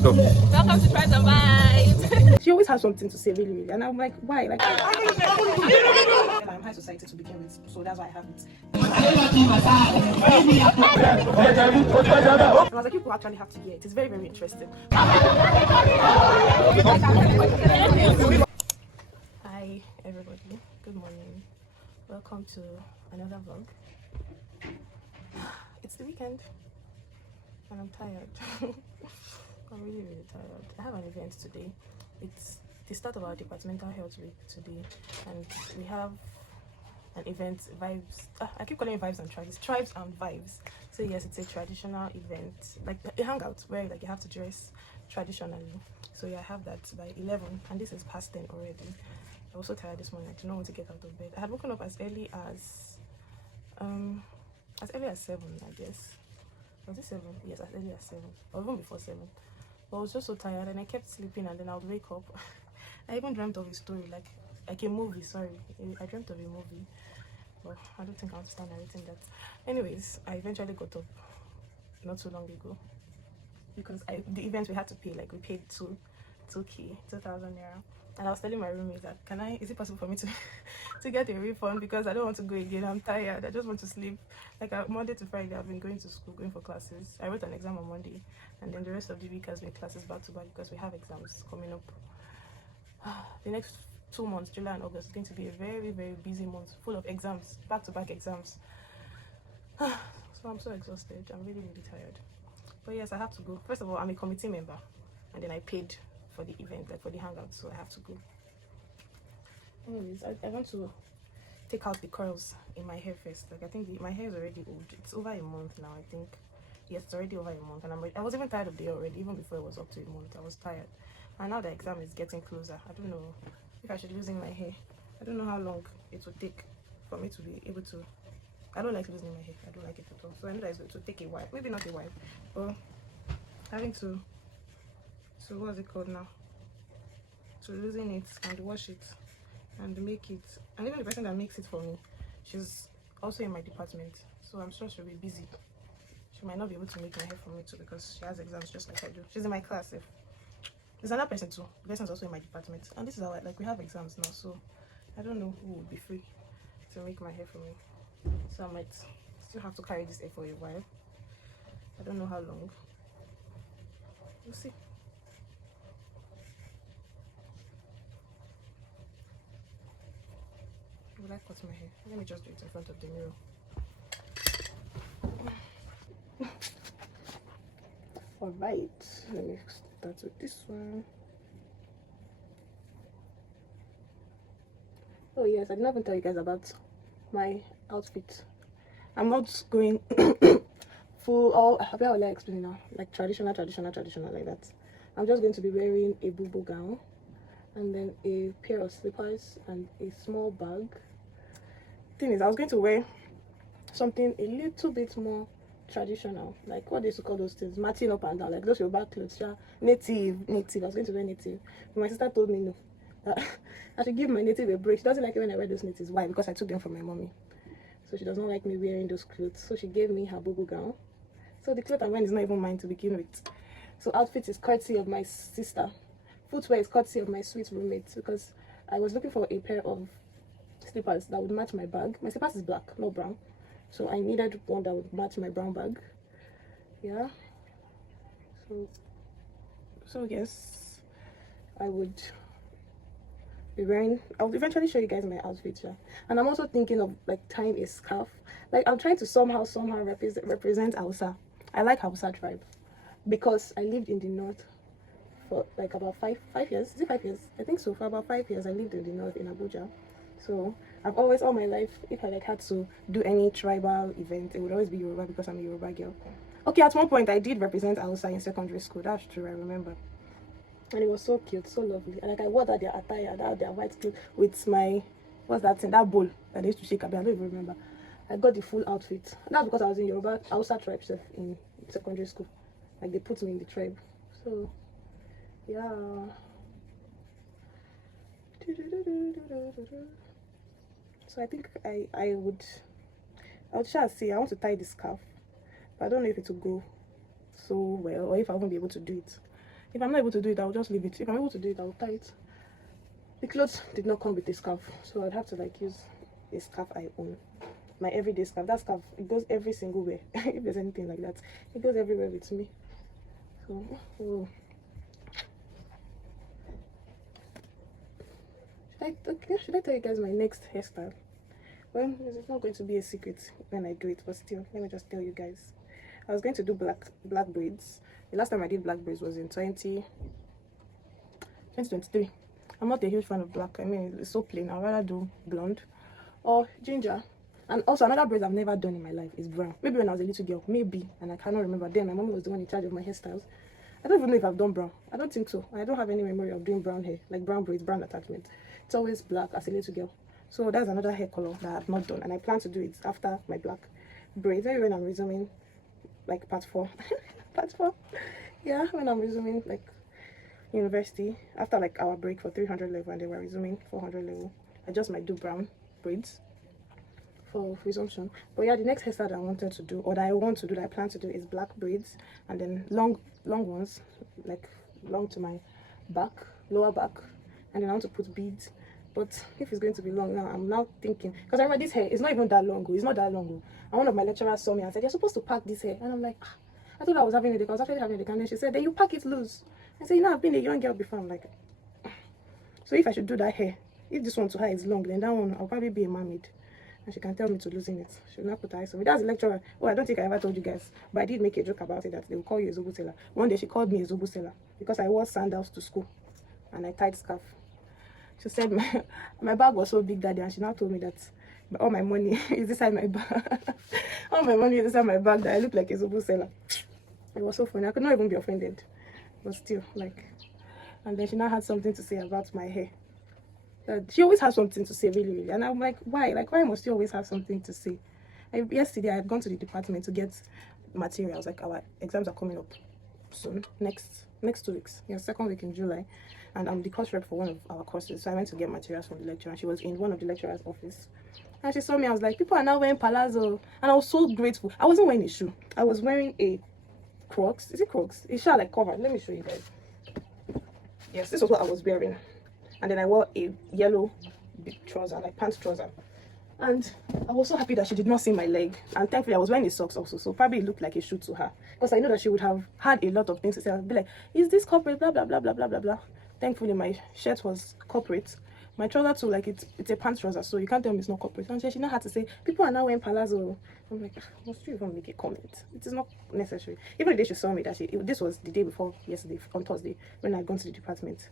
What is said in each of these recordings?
stuff. Welcome to Try the Vibes. She always has something to say, really, really. And I'm like, why? Like, I'm high society to begin with, so that's why I have it. And I was like, people actually have to hear it. It's very, very interesting. Hi, everybody. Good morning. Welcome to another vlog. It's the weekend, and I'm tired. I'm really, really tired. I have an event today. It's the start of our departmental health week today, and we have an event, vibes. I keep calling it vibes and tribes. Tribes and vibes. So yes, it's a traditional event, like a hangout where like you have to dress traditionally. So yeah, I have that by 11, and this is past 10 already. I was so tired this morning. I did not want to get out of bed. I had woken up as early as 7, I guess. Was it 7? Yes, as early as 7, or even before 7. But I was just so tired, and I kept sleeping, and then I would wake up. I even dreamt of a story, like a movie. Sorry, I dreamt of a movie, but I don't think I understand narrating that. Anyways, I eventually got up not so long ago because the event we had to pay, like we paid 2,000 naira. And I was telling my roommate that, is it possible for me to get a refund, because I don't want to go again. I'm tired. I just want to sleep. Like Monday to Friday, I've been going to school, going for classes. I wrote an exam on Monday, and then the rest of the week has been classes back to back because we have exams coming up. The next 2 months, July and August, is going to be a very, very busy month, full of exams, back to back exams. So I'm so exhausted. I'm really, really tired. But yes, I have to go. First of all, I'm a committee member, and then I paid for the event, like for the hangout, so I have to go. Anyways, I want to take out the curls in my hair first. Like I think my hair is already old. It's over a month now, I think. Yes, it's already over a month, and I was even tired of the hair already, even before it was up to a month. I was tired, and now the exam is getting closer. I don't know if I should loosen my hair. I don't know how long it would take for me to be able to. I don't like losing my hair. I don't like it at all. So I know that it will take a while. Maybe not a while, but having to. So what's it called now? To loosen it and wash it and make it. And even the person that makes it for me, she's also in my department, so I'm sure she'll be busy. She might not be able to make my hair for me too because she has exams just like I do. She's in my class. If there's another person too, the person's also in my department, and this is how we have exams now, so I don't know who would be free to make my hair for me. So I might still have to carry this hair for a while. I don't know how long. We'll see. Would I cut my hair? Let me just do it in front of the mirror. Alright, let me start with this one. Oh yes, I didn't even tell you guys about my outfit. I'm not going full how will I explain it now? Like traditional like that. I'm just going to be wearing a boo gown, and then a pair of slippers and a small bag. Thing is, I was going to wear something a little bit more traditional, like what they used to call those things, matching up and down, like those Yoruba clothes, yeah, native. I was going to wear native, but my sister told me no, that I should give my native a break. She doesn't like it when I wear those natives. Why? Because I took them from my mommy, so she does not like me wearing those clothes. So she gave me her boo gown. So the clothes I'm wearing is not even mine to begin with. So outfit is courtesy of my sister. Footwear is courtesy of my sweet roommate, because I was looking for a pair of slippers that would match my bag. My slippers is black, not brown, so I needed one that would match my brown bag. Yeah, so yes, I would eventually show you guys my outfit. Yeah, and I'm also thinking of like tying a scarf. Like I'm trying to somehow represent Hausa. I like Hausa tribe because I lived in the north for like about 5 years. Is it 5 years? I think so. For about 5 years I lived in the north in Abuja. So I've always, all my life, if I like had to do any tribal event, it would always be Yoruba because I'm a Yoruba girl. Okay, at one point I did represent Hausa in secondary school. That's true, I remember. And it was so cute, so lovely. And like I wore that their attire, their white clothes with my, what's that thing, that bowl that they used to shake up. I don't even remember. I got the full outfit. That's because I was in Yoruba Hausa tribe stuff in secondary school. Like they put me in the tribe. So yeah. So I think I would just say I want to tie this scarf, but I don't know if it will go so well or if I won't be able to do it. If I'm not able to do it, I'll just leave it. If I'm able to do it, I'll tie it. The clothes did not come with a scarf, so I'd have to like use a scarf I own. My everyday scarf. That scarf, it goes every single way. If there's anything like that, it goes everywhere with me. So, oh. Should I tell you guys my next hairstyle? Well, it's not going to be a secret when I do it, but still, let me just tell you guys. I was going to do black braids. The last time I did black braids was in 2023. I'm not a huge fan of black. I mean, it's so plain. I'd rather do blonde or ginger. And also, another braid I've never done in my life is brown. Maybe when I was a little girl, maybe, and I cannot remember. Then my mom was the one in charge of my hairstyles. I don't even know if I've done brown. I don't think so. I don't have any memory of doing brown hair, like brown braids, brown attachment. It's always black as a little girl. So that's another hair color that I've not done, and I plan to do it after my black braids. Maybe when I'm resuming, like part 4. Part 4. Yeah, when I'm resuming like university after like our break for 300 level, and then we're resuming 400 level. I just might do brown braids for resumption. But yeah, the next hairstyle that I wanted to do, or that I want to do, that I plan to do, is black braids, and then long ones, like long to my back, lower back, and then I want to put beads. But if it's going to be long now, I'm now thinking, because I remember this hair is not even that long. It's not that long. And one of my lecturers saw me and said, "You're supposed to pack this hair." And I'm like, ah. I thought I was having it. I was actually having it. And then she said, "Then you pack it loose." I said, "You know, I've been a young girl before." I'm like, so if I should do that hair, if this one to her is long, then that one I'll probably be a mermaid, and she can tell me to loosen it. She will not put eyes on me. That's the lecturer. Oh, I don't think I ever told you guys, but I did make a joke about it, that they will call you a Zobo seller. One day she called me a Zobo seller because I wore sandals to school and I tied scarf. She said my bag was so big that day, and she now told me that all my money is inside my bag. All my money is inside my bag, that I look like a Zobo seller. It was so funny. I could not even be offended, but still, like. And then she now had something to say about my hair. She always has something to say, really. And I'm like, why? Like, why must she always have something to say? Yesterday, I had gone to the department to get materials. Like, our exams are coming up soon, next 2 weeks. Yeah, 2nd week in July. And I'm the course rep for one of our courses. So I went to get materials from the lecturer, and she was in one of the lecturer's office. And she saw me. I was like, people are now wearing palazzo. And I was so grateful. I wasn't wearing a shoe. I was wearing a Crocs. Is it Crocs? It's shall like covered. Let me show you guys. Yes, this was what I was wearing. And then I wore a yellow trouser, like pants trouser. And I was so happy that she did not see my leg. And thankfully, I was wearing the socks also. So probably it looked like a shoe to her. Because I know that she would have had a lot of things to say. I'd be like, is this corporate? Blah, blah, blah, blah, blah, blah, blah. Thankfully, my shirt was corporate. My trouser too, like it's a pants trouser. So you can't tell me it's not corporate. And she now had to say, people are now wearing palazzo. I'm like, must you even make a comment? It is not necessary. Even the day she saw me, this was the day before yesterday, on Thursday, when I had gone to the department.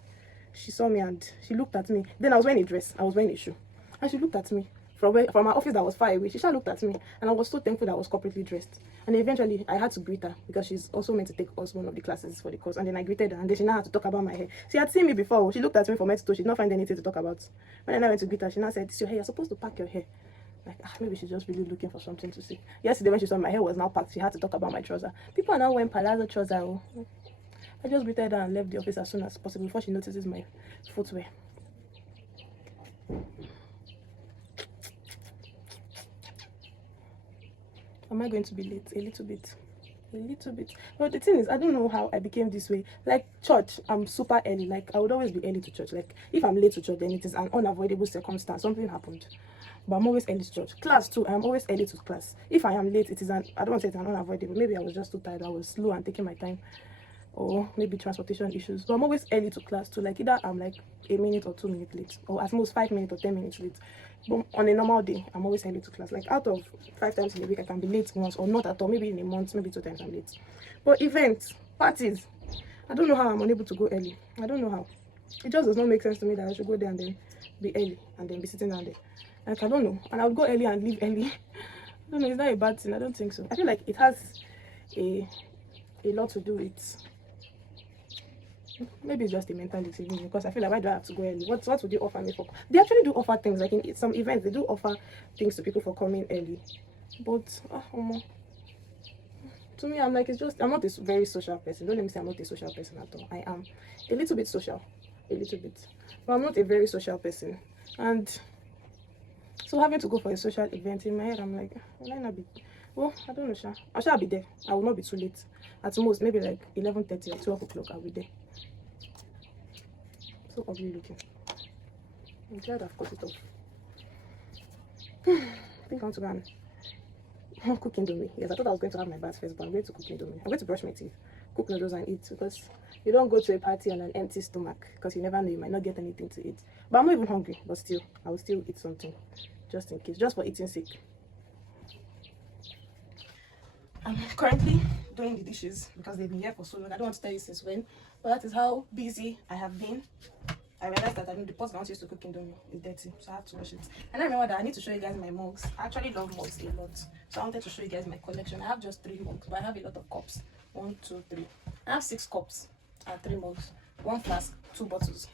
She saw me and she looked at me. Then I was wearing a dress. I was wearing a shoe. And she looked at me. From my office that was far away, she looked at me, and I was so thankful that I was corporately dressed. And eventually, I had to greet her because she's also meant to take us one of the classes for the course. And then I greeted her, and then she now had to talk about my hair. She had seen me before. She looked at me from head to toe. She did not find anything to talk about. When I went to greet her, she now said, "It's your hair. You're supposed to pack your hair." Like, maybe she's just really looking for something to say. Yesterday, when she saw my hair was now packed, she had to talk about my trouser. People are now wearing palazzo trouser. Oh. I just greeted her and left the office as soon as possible before she notices my footwear. Am I going to be late? A little bit. But the thing is, I don't know how I became this way. Like church, I'm super early. Like I would always be early to church. Like if I'm late to church, then it is an unavoidable circumstance. Something happened. But I'm always early to church. Class too, I'm always early to class. If I am late, I don't want to say it's an unavoidable. Maybe I was just too tired. I was slow and taking my time. Or maybe transportation issues. So I'm always early to class too. Like either I'm like a minute or 2 minutes late, or at most 5 minutes or 10 minutes late. But on a normal day, I'm always early to class. Like out of 5 times in a week, I can be late once or not at all. Maybe in a month, maybe 2 times I'm late. But events, parties, I don't know how I'm unable to go early. I don't know how. It just does not make sense to me that I should go there and then be early and then be sitting down there. Like I don't know. And I would go early and leave early. I don't know. It's not a bad thing. I don't think so. I feel like it has a lot to do with. Maybe it's just a mentality because I feel like, why do I have to go early? What would you offer me for? They actually do offer things, like in some events they do offer things to people for coming early. But to me, I'm like, I'm not a very social person. Don't let me say I'm not a social person at all. I am a little bit social, but I'm not a very social person. And so having to go for a social event, in my head I'm like, will I not be? Well, I don't know, I shall be there. I will not be too late. At most maybe like 11:30 or 12 o'clock I'll be there. So ugly looking. I'm glad I've cut it off. I think I want to go and cook indomie. Yes, I thought I was going to have my bath first, but I'm going to cook indomie. I'm going to brush my teeth, cook noodles and eat, because you don't go to a party on an empty stomach, because you never know, you might not get anything to eat. But I'm not even hungry, but still, I will still eat something, just in case, just for eating sake. I'm currently doing the dishes because they've been here for so long. I don't want to tell you since when, but that is how busy I have been. I realized that the pot I used to cook indomie is dirty, so I have to wash it. And I remember that I need to show you guys my mugs. I actually love mugs a lot, so I wanted to show you guys my collection. I have just 3 mugs, but I have a lot of cups. 1, 2, 3. I have 6 cups and 3 mugs, 1 flask, 2 bottles.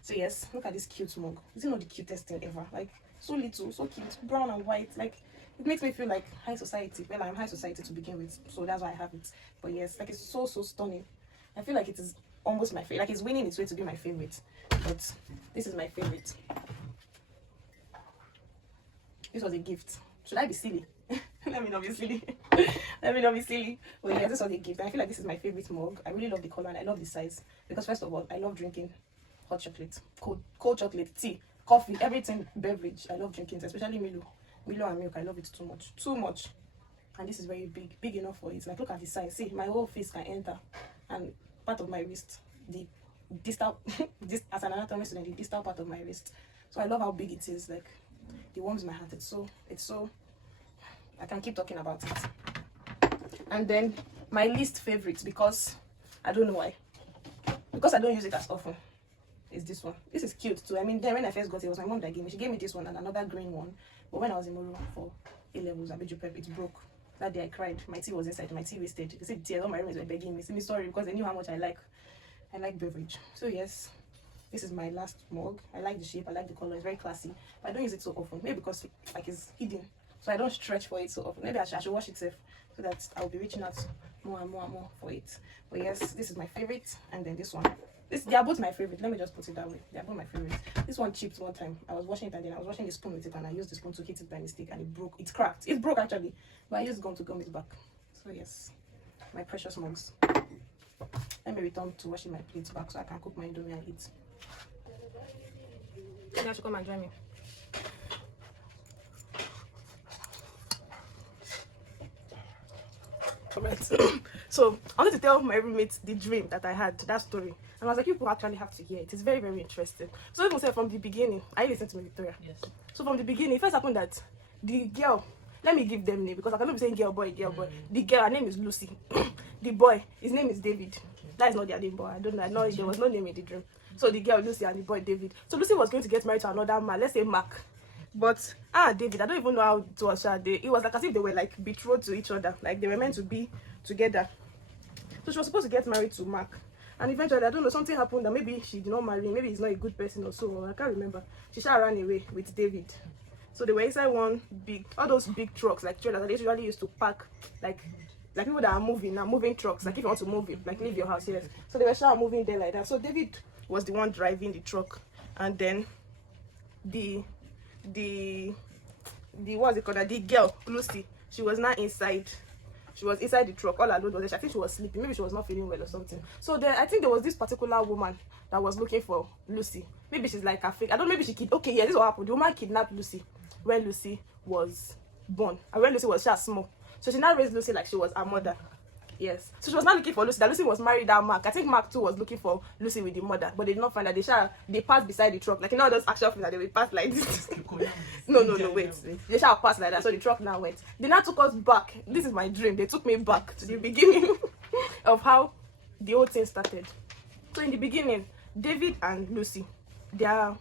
So yes, look at this cute mug. Is it not the cutest thing ever? Like, so little, so cute, brown and white. Like, it makes me feel like high society. Well, I'm high society to begin with, so that's why I have it. But yes, like, it's so stunning. I feel like it is almost my favorite. Like, it's winning its way to be my favorite, but this is my favorite. This was a gift. Should I be silly? Let me not be silly. Let me not be silly. But yeah, this was a gift. I feel like this is my favorite mug. I really love the color and I love the size, because first of all, I love drinking hot chocolate, cold chocolate, tea, coffee, everything beverage. I love drinking, especially Milo and milk. I love it too much. And this is very big enough for it. Like, look at the size. See, my whole face can enter, and part of my wrist, the distal this, as an anatomy student, the distal part of my wrist. So I love how big it is. Like, it warms my heart. It's so I can keep talking about it. And then my least favorite, because I don't know why, because I don't use it as often, is this one. This is cute too. I mean, then when I first got it, it was my mom that gave me. She gave me this one and another green one. But when I was in Moro for A-levels, Abeju Prep, it broke. That day I cried. My tea was inside. My tea wasted. They said tears. All my roommates were begging me. Say me sorry, because they knew how much I like beverage. So yes, this is my last mug. I like the shape. I like the color. It's very classy. But I don't use it so often. Maybe because like it's hidden, so I don't stretch for it so often. Maybe I should wash it safe, so that I'll be reaching out more and more for it. But yes, this is my favorite. And then this one. They are both my favorite. Let me just put it that way. They are both my favorite. This one chipped one time. I was washing it, and then I was washing the spoon with it, and I used the spoon to hit it by mistake, and it broke. It cracked. It broke actually, but I used gum to gum it back. So yes, my precious mugs. Let me return to washing my plates back so I can cook my indomie and eat. You should come and join me. Alright. So I wanted to tell my roommates the dream that I had, that story. And I was like, people actually have to hear it. It's very, very interesting. So even say from the beginning, I listened to me, Victoria. Yes. So from the beginning, it first happened that the girl, let me give them name because I cannot be saying girl, boy. The girl, her name is Lucy. The boy, his name is David. That is not their name, boy. I don't know. I know there was no name in the dream. So the girl, Lucy, and the boy, David. So Lucy was going to get married to another man, let's say Mark. But David, I don't even know how it was. It was like as if they were like betrothed to each other, like they were meant to be together. So she was supposed to get married to Mark, and eventually, I don't know, something happened that maybe she did not marry, maybe he's not a good person or so, I can't remember. She ran away with David. So they were inside one all those big trucks, like trailers that they usually used to park, like people that are moving trucks, like if you want to move it, like leave your house, yes. So they were moving there like that. So David was the one driving the truck, and then the what's it called? The girl, Lucy, she was not inside. She was inside the truck. All alone was there. I think she was sleeping. Maybe she was not feeling well or something. So I think there was this particular woman that was looking for Lucy. Maybe she's like a fake. I don't know. Maybe she okay, yeah, this is what happened. The woman kidnapped Lucy when Lucy was born, and when Lucy was just small. So she now raised Lucy like she was her mother. Yes. So she was not looking for Lucy. That Lucy was married that Mark. I think Mark too was looking for Lucy with the mother, but they did not find that. They passed beside the truck. Like, you know those action films that they will pass like this. No, wait. They shall pass like that. So the truck now went. They now took us back. This is my dream. They took me back to the beginning of how the whole thing started. So in the beginning, David and Lucy, they are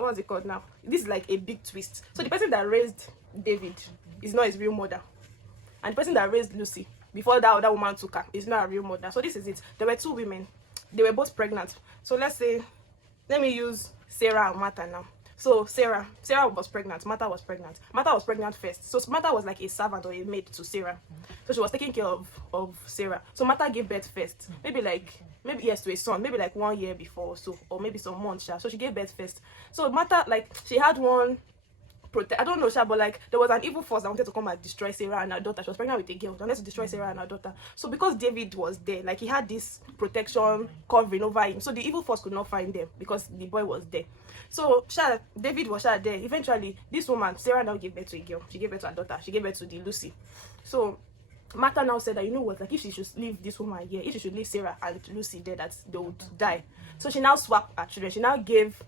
what's it called now? This is like a big twist. So the person that raised David is not his real mother, and the person that raised Lucy before that other woman took her is not a real mother. So this is it. There were 2 women. They were both pregnant. So let me use Sarah and Martha now. So Sarah was pregnant. Martha was pregnant. Martha was pregnant first. So Martha was like a servant or a maid to Sarah. So she was taking care of Sarah. So Martha gave birth first. Maybe yes, to a son. Maybe like 1 year before or so, or maybe some months. So she gave birth first. So Martha, like, she had one protect. I don't know, Sha, but like there was an evil force that wanted to come and destroy Sarah and her daughter. She was pregnant with a girl. They wanted to destroy Sarah and her daughter. So because David was there, like he had this protection covering over him, so the evil force could not find them because the boy was there. So Sha, David was Sha there. Eventually, this woman Sarah now gave birth to a girl. She gave birth to her daughter. She gave birth to the Lucy. So Martha now said that, you know what, like if she should leave this woman here, if she should leave Sarah and Lucy there, that they would die. So she now swapped her children. She now gave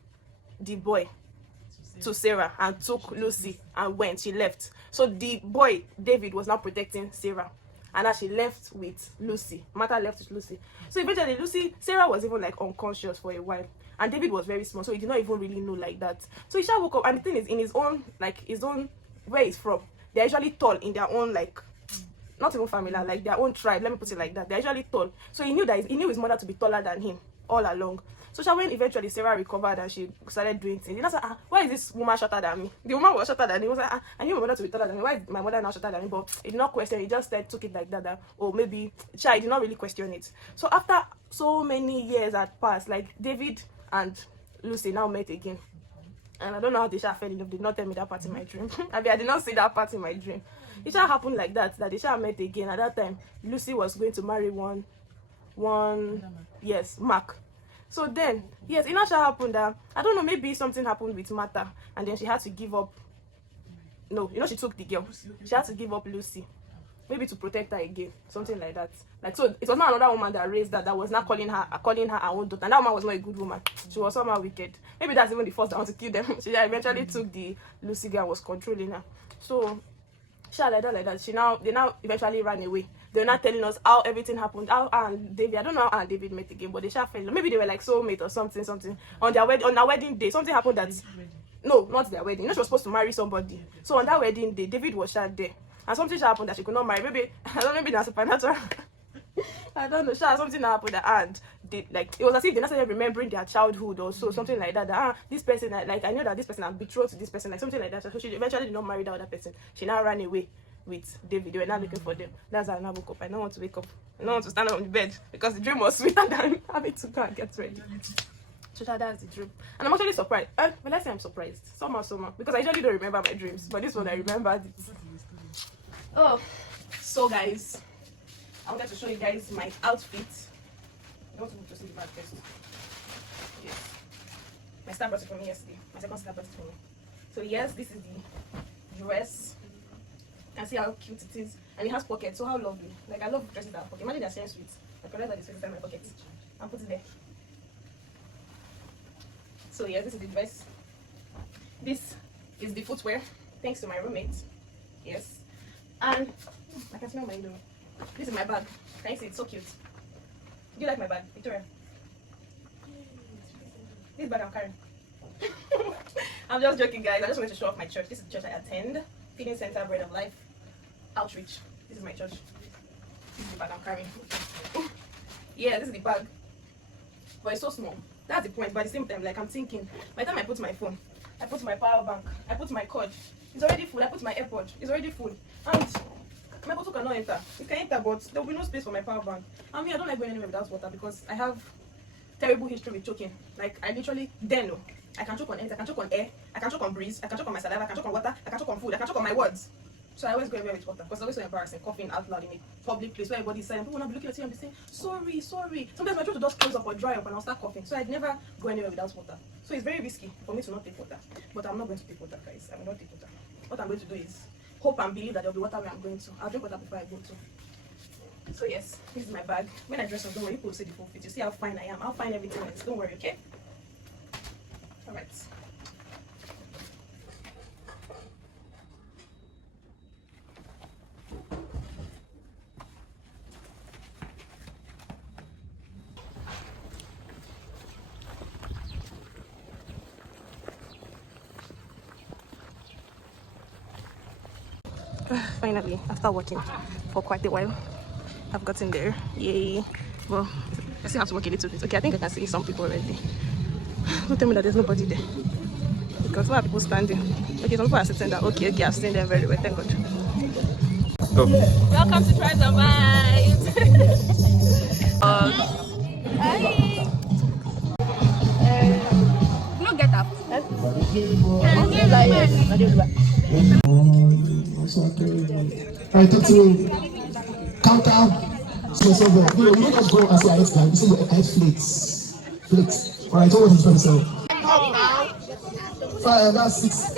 the boy to Sarah and took Lucy and went. She left. So the boy David was now protecting Sarah, and now she left with Lucy. Martha left with Lucy. So eventually Sarah was even like unconscious for a while, and David was very small, so he did not even really know like that. So he just woke up, and the thing is, in his own where he's from, they're usually tall in their own, like, not even family, like their own tribe, let me put it like that. They're usually tall. So he knew his mother to be taller than him all along. So when eventually Sarah recovered and she started doing things, he was like, why is this woman shorter than me? The woman was shorter than me. He was like, I knew my mother to be taller than me. Why is my mother now shorter than me? But he did not question. He just took it like that, or maybe he did not really question it. So after so many years had passed, like David and Lucy now met again. And I don't know how they fell in love. They did not tell me that part in my dream. I did not see that part in my dream. It happened like that they met again. At that time, Lucy was going to marry Mark. So then, yes, it now happened that, I don't know, maybe something happened with Martha, and then she had to give up. No, she took the girl. She had to give up Lucy, maybe to protect her again, something like that. Like, so it was not another woman that raised that was not calling her her own daughter. And that woman was not a good woman. She was somehow wicked. Maybe that's even the first that want to kill them. She eventually took the Lucy girl and was controlling her. So like that. They now eventually ran away. They're not telling us how everything happened. How and David, I don't know how and David met again, but they fell. Maybe they were like soulmate or something. On their wedding day, something happened that, no, not their wedding. She was supposed to marry somebody. So on that wedding day, David was shot there. And something happened that she could not marry. Maybe, I don't know, maybe that's supernatural. I don't know. Something happened that, and it was as if they not started remembering their childhood or so, something like that. This person, like I know that this person I'm betrothed to this person, like something like that. So she eventually did not marry that other person. She now ran away with David. They were now looking for them. That's how I now woke up. I don't want to wake up. I don't want to stand up on the bed because the dream was sweeter than having to go and get ready. So that's the dream. And I'm actually surprised. Well, let's say I'm surprised. Somehow. Because I usually don't remember my dreams. But this one I remembered it. Oh, so guys, I wanted to show you guys my outfit. I want to see the bag first. Yes. My star brought it for me yesterday. My second star brought it for me. So yes, this is the dress. And see how cute it is. And it has pockets. So how lovely. Like, I love dresses that have pockets. Imagine they're sharing sweets. I could like this inside my pockets. And put it there. So yeah, this is the dress. This is the footwear. Thanks to my roommate. Yes. And I can smell my window. This is my bag. Can you see? It's so cute. Do you like my bag, Victoria? This bag I'm carrying. I'm just joking, guys. I just wanted to show off my church. This is the church I attend. Feeding Center, Bread of Life, Outreach. This is my church. This is the bag I'm carrying. Yeah, this is the bag. But it's so small. That's the point. But at the same time, like, I'm thinking, by the time I put my phone, I put my power bank, I put my cord, it's already full. I put my AirPod, it's already full. And my bottle cannot enter. It can enter, but there will be no space for my power bank. I mean, I don't like going anywhere without water because I have terrible history with choking. Like, I literally no. I can choke on anything. I can choke on air. I can choke on breeze. I can choke on my saliva. I can choke on water. I can choke on food. I can choke on my words. So I always go everywhere with water because it's always so embarrassing coughing out loud in a public place where everybody's silent. People will not be looking at you and be saying, sorry. Sometimes my throat will just close up or dry up and I'll start coughing. So I'd never go anywhere without water. So it's very risky for me to not take water. But I'm not going to take water, guys. I will not take water. What I'm going to do is hope and believe that there'll be water where I'm going to. I'll drink water before I go to. So yes, this is my bag. When I dress up, don't worry, people will see the full fit. You see how fine I am. I'll find everything else. Don't worry, okay? Alright. Finally, after walking for quite a while, I've gotten there. Yay. Well, I still have to walk a little bit. Okay, I think I can see some people already. Don't tell me that there's nobody there. Because why are people standing? Okay, some people are sitting there. Okay, I've seen them very well. Thank God. Oh. Welcome to Try the Vibes. Hi. No, get up. Alright, talk to me. Counter. So well. You don't just go and say I hate guy. You say I hate flakes. Flakes. Alright, so what is the so? 5, that's 6. 7,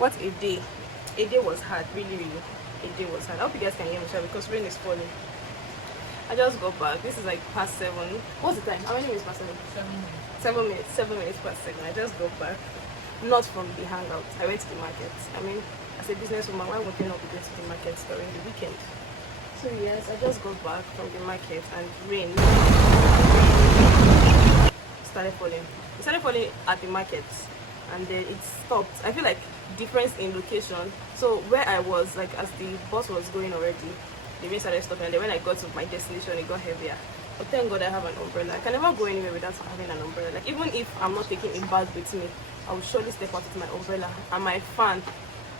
What a day. A day was hard, really. A day was hard. I hope you guys can hear me because rain is falling. I just got back. This is like past 7. What's the time? How many minutes past 7? 7 minutes. 7 minutes past 7. I just got back. Not from the hangout. I went to the market. I mean, as a businesswoman, why would you not be going to the market during the weekend? So yes, I just got back from the market and rain started falling. It started falling at the market and then it stopped. I feel like difference in location. So where I was, like as the bus was going already, the rain started stopping, and then when I got to my destination it got heavier. But thank God I have an umbrella. I can never go anywhere without having an umbrella. Like even if I'm not taking a bag with me, I will surely step out with my umbrella and my fan.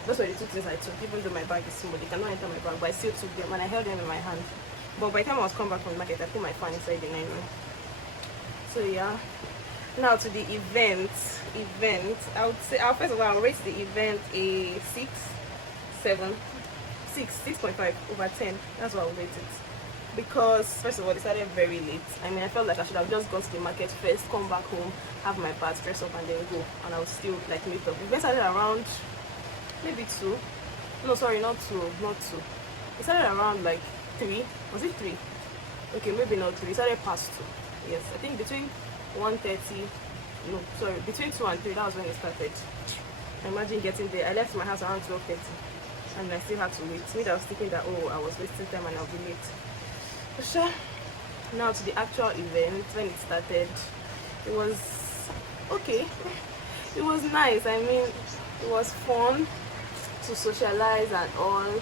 Those were the 2 things I took. Even though my bag is small, they cannot enter my bag, but I still took them and I held them in my hand. But by the time I was coming back from the market, I put my fan inside the nylon. So yeah, now to the event. I would say, first of all, I'll rate the event a 6.5 over 10. That's what I'll rate it. Because first of all, it started very late. I mean, I felt like I should have just gone to the market first, come back home, have my bath, dress up, and then go. And I would still like meet up. The event started around maybe 2. No, sorry, not 2. It started around like 3. Was it 3? Okay, maybe not 3. It started past 2. Yes, I think between 1:30. No, sorry, between 2 and 3. That was when it started. Imagine getting there. I left my house around 12:30, and I still had to wait. Me, I was thinking that I was wasting time and I'll be late. But sure. Now to the actual event. When it started, it was okay. It was nice. I mean, it was fun to socialize and all.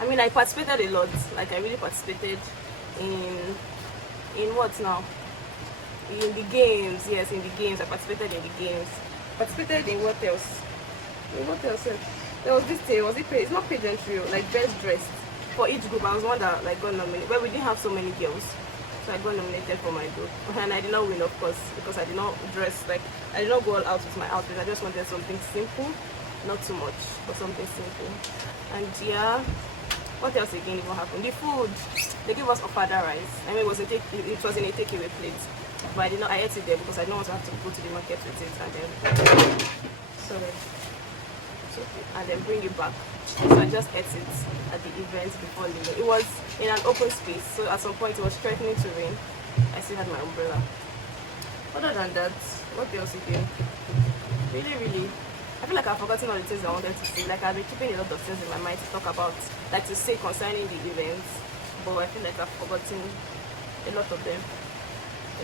I mean, I participated a lot. Like I really participated in what now? In the games. Yes, in the games. I participated in the games. Participated in what else? There was this day. It's not pageantry, like best dressed. For each group, I was one that like got nominated. But we didn't have so many girls, so I got nominated for my group. And I did not win, of course, because I did not dress like I did not go all out with my outfit. I just wanted something simple, not too much, but something simple. And yeah, what else again even happened? The food, they gave us ofada rice. I mean, it was in a takeaway plate, but I ate it there because I didn't want to have to go to the market with it and then and then bring it back. So I just ate it at the event before leaving. It was in an open space, so at some point it was threatening to rain. I still had my umbrella. Other than that, what else again? Really, I feel like I've forgotten all the things I wanted to say. Like I've been keeping a lot of things in my mind to talk about, like to say concerning the events, but I feel like I've forgotten a lot of them.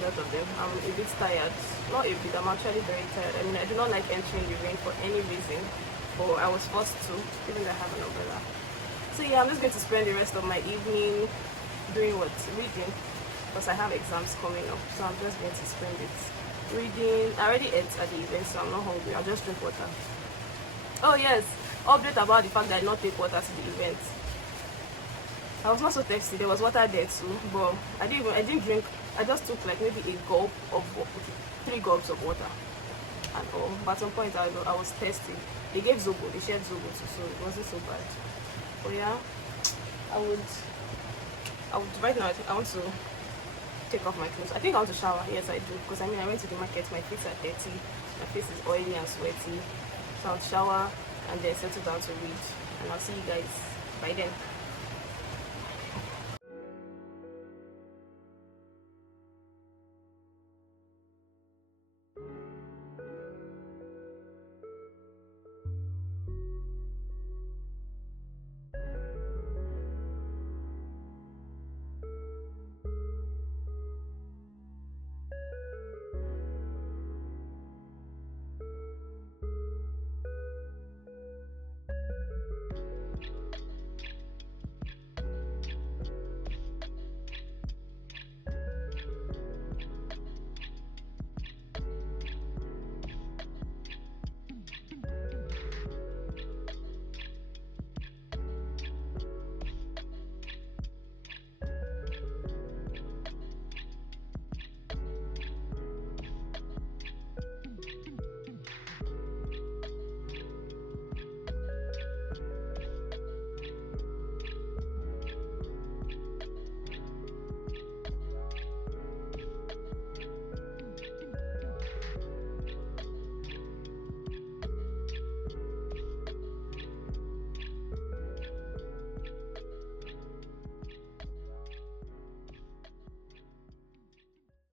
I'm a bit tired. Not a bit, I'm actually very tired. I mean, I do not like entering the rain for any reason, but I was forced to, even though I have an umbrella. So yeah, I'm just going to spend the rest of my evening doing what? Reading, because I have exams coming up, so I'm just going to spend it reading. I already ate at the event, so I'm not hungry. I'll just drink water. Oh yes, update about the fact that I did not take water to the event. I was not so thirsty. There was water there too, but I didn't drink. I just took like maybe a gulp of 3 gulps of water and all. But at some point I was thirsty. They gave Zobo, they shared Zobo too, so it wasn't so bad. But yeah, I would right now, I want to take off my clothes. I think I want to shower. Yes, I do. Because I mean, I went to the market. My feet are dirty. My face is oily and sweaty. So I'll shower and then settle down to read. And I'll see you guys by then.